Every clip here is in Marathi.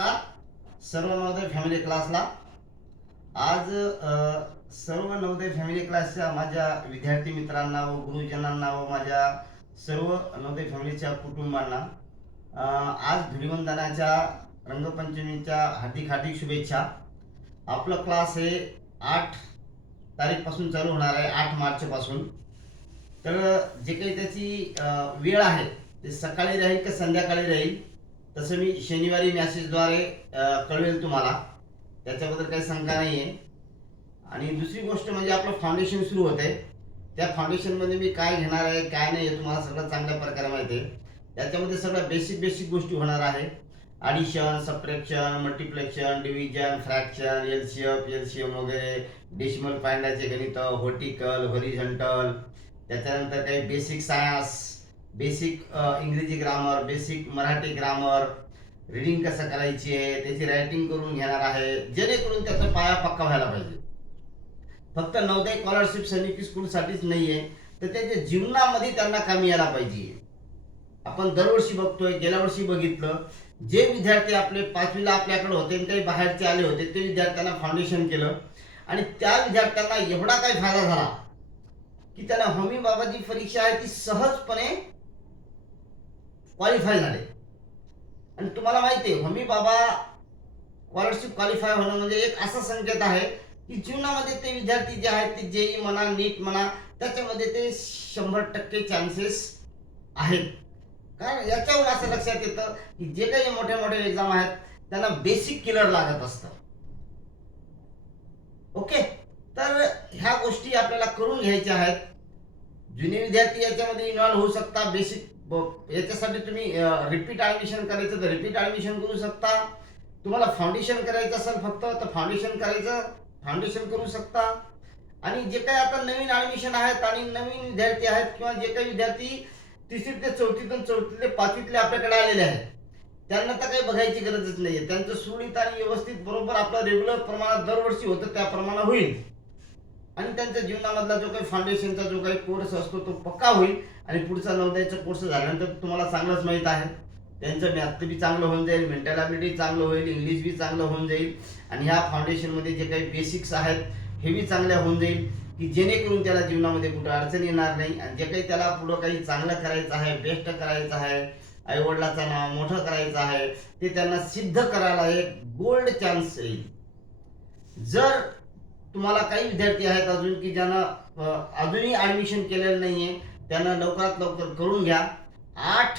नमस्कार सर्व नवोदय फॅमिली क्लासला। आज सर्व नवोदय फॅमिली क्लासच्या माझ्या विद्यार्थी मित्रांना व गुरुजनांना व माझ्या सर्व नवोदय फॅमिलीच्या कुटुंबांना आज धुलिवंदनाच्या रंगपंचमीच्या हार्दिक हार्दिक शुभेच्छा। आपला क्लास हे 8 तारीखपासून चालू होणार आहे, 8 मार्चपासून। तर जे काही त्याची वेळ आहे ते सकाळी राहील का संध्याकाळी राहील तसं मी शनिवारी मेसेजद्वारे कळवेल तुम्हाला, त्याच्याबद्दल काही शंका नाही आहे। आणि दुसरी गोष्ट म्हणजे आपलं फाउंडेशन सुरू होत आहे, त्या फाउंडेशनमध्ये मी काय घेणार आहे काय नाही हे तुम्हाला सगळं चांगल्या प्रकारे माहिती आहे। त्याच्यामध्ये सगळ्या बेसिक गोष्टी होणार आहे, addition, subtraction, multiplication, division, fraction, LCM वगैरे, डेसिमल पॉईंटचे गणित, व्हर्टिकल, हॉरिझॉन्टल, त्याच्यानंतर काही बेसिक सायन्स, बेसिक इंग्रजी grammar, basic Marathi grammar, reading कसं करायची आहे त्याची रायटिंग करून घेणार आहे, जेणेकरून त्याचा पाया पक्का व्हायला पाहिजे। फक्त नवोदय स्कॉलरशिप सैनिकी स्कूलसाठीच नाही आहे, तर त्याच्या जीवनामध्ये त्यांना कामी यायला पाहिजे। आपण दरवर्षी बघतोय, गेल्या वर्षी बघितलं, जे विद्यार्थी आपले 5वीला आपल्याकडे होते आणि काही बाहेरचे आले होते ते विद्यार्थ्यांना फाउंडेशन केलं आणि त्या विद्यार्थ्यांना एवढा काही फायदा झाला की त्यांना होमी बाबाची परीक्षा आहे ती सहजपणे क्वालिफाय झाले। आणि तुम्हाला माहिती आहे, होमी बाबा स्कॉलरशिप क्वालिफाय होणं म्हणजे एक असा संकेत आहे की जीवनामध्ये ते विद्यार्थी जे आहेत ते जेई म्हणा, नीट म्हणा, त्याच्यामध्ये ते 100% चान्सेस आहेत। कारण याच्यावर असं लक्षात येतं की जे काही मोठे एक्झाम आहेत त्यांना बेसिक किलर लागत असतं। ओके, तर ह्या गोष्टी आपल्याला करून घ्यायच्या आहेत। जुने विद्यार्थी याच्यामध्ये इन्व्हॉल्व होऊ शकता। बेसिक याच्यासाठी तुम्ही रिपीट ॲडमिशन करायचं तर रिपीट ॲडमिशन करू शकता। तुम्हाला फाउंडेशन करायचं असेल फक्त तर फाउंडेशन करू शकता। आणि जे काही आता नवीन ॲडमिशन आहेत आणि नवीन विद्यार्थी आहेत किंवा जे काही विद्यार्थी 3री ते 4थीतून 4थी ते 5वीतले आपल्याकडे आलेले आहेत त्यांना तर काही बघायची गरजच नाही आहे। त्यांचं सुरळीत आणि व्यवस्थित बरोबर आपलं रेग्युलर प्रमाणात दरवर्षी होतं त्याप्रमाणे होईल आणि त्यांच्या जीवनामधला जो काही फाउंडेशनचा जो काही कोर्स असतो तो पक्का होईल। आणि पुढचा नवोदयचा कोर्स झाल्यानंतर तुम्हाला चांगलंच माहीत आहे, त्यांचं मॅथ बी चांगलं होऊन जाईल, मेंटल ॲबिलिटी चांगलं होईल, इंग्लिश बी चांगलं होऊन जाईल आणि ह्या फाउंडेशनमध्ये जे काही बेसिक्स आहेत हे बी चांगल्या होऊन जाईल की जेणेकरून त्याला जीवनामध्ये कुठं अडचण येणार नाही। आणि जे काही त्याला पुढं काही चांगलं करायचं आहे, बेस्ट करायचं आहे, आईवडिलाचं नाव मोठं करायचं आहे, ते त्यांना सिद्ध करायला एक गोल्ड चान्स येईल। जर तुम्हाला काही विद्यार्थी आहेत अजून की ज्यांना अजूनही ॲडमिशन केलेलं नाहीये त्यांना लवकरात लवकर करून घ्या। 8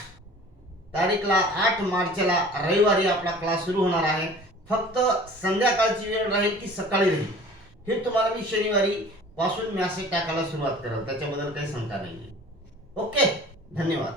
तारीखला 8 मार्चला रविवारी आपला क्लास सुरू होणार आहे। फक्त संध्याकाळची वेळ राहील की सकाळी राहील हे तुम्हाला मी शनिवारी पासून मेसेज टाकायला सुरुवात करेल, त्याच्याबद्दल काही शंका नाही आहे। ओके, धन्यवाद।